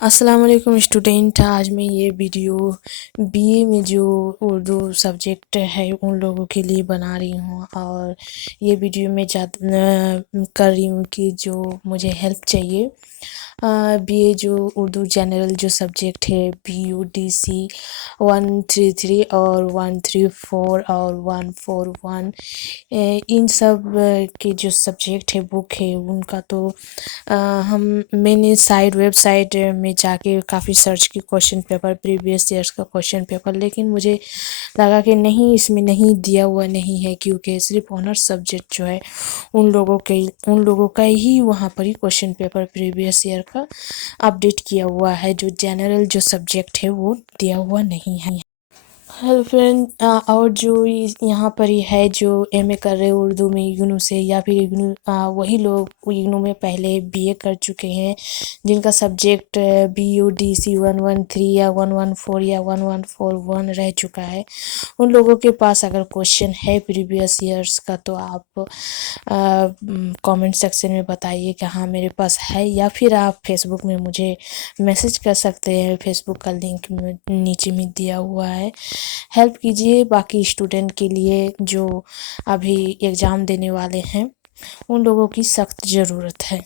अस्सलाम वालेकुम स्टूडेंट। आज मैं ये वीडियो बीए में जो उर्दू सब्जेक्ट है उन लोगों के लिए बना रही हूँ और ये वीडियो मैं कर रही हूँ कि जो मुझे हेल्प चाहिए। बीए जो उर्दू जनरल जो सब्जेक्ट है BUDC 133 और 134 और 141 इन सब के जो सब्जेक्ट है बुक है उनका तो मैंने वेबसाइट में जाके काफ़ी सर्च की क्वेश्चन पेपर प्रीवियस ईयर्स का क्वेश्चन पेपर, लेकिन मुझे लगा कि नहीं, इसमें नहीं दिया हुआ नहीं है, क्योंकि सिर्फ ऑनर्स सब्जेक्ट जो है उन लोगों का ही वहाँ पर ही क्वेश्चन पेपर प्रीवियस ईयर का अपडेट किया हुआ है। जो जनरल जो सब्जेक्ट है वो दिया हुआ नहीं है। हेलो फ्रेंड, और जो यहाँ पर ही है जो एमए कर रहे हैं उर्दू में इग्नू से, या फिर इग्नू वही लोग इग्नू में पहले बीए कर चुके हैं जिनका सब्जेक्ट BUDC 113 या 114 या 1141 रह चुका है। उन लोगों के पास अगर क्वेश्चन है प्रीवियस ईयर्स का तो आप कमेंट सेक्शन में बताइए कि हाँ मेरे पास है, या फिर आप फेसबुक में मुझे मैसेज कर सकते हैं। फेसबुक का लिंक नीचे में दिया हुआ है। हेल्प कीजिए बाकी स्टूडेंट के लिए जो अभी एग्ज़ाम देने वाले हैं, उन लोगों की सख्त ज़रूरत है।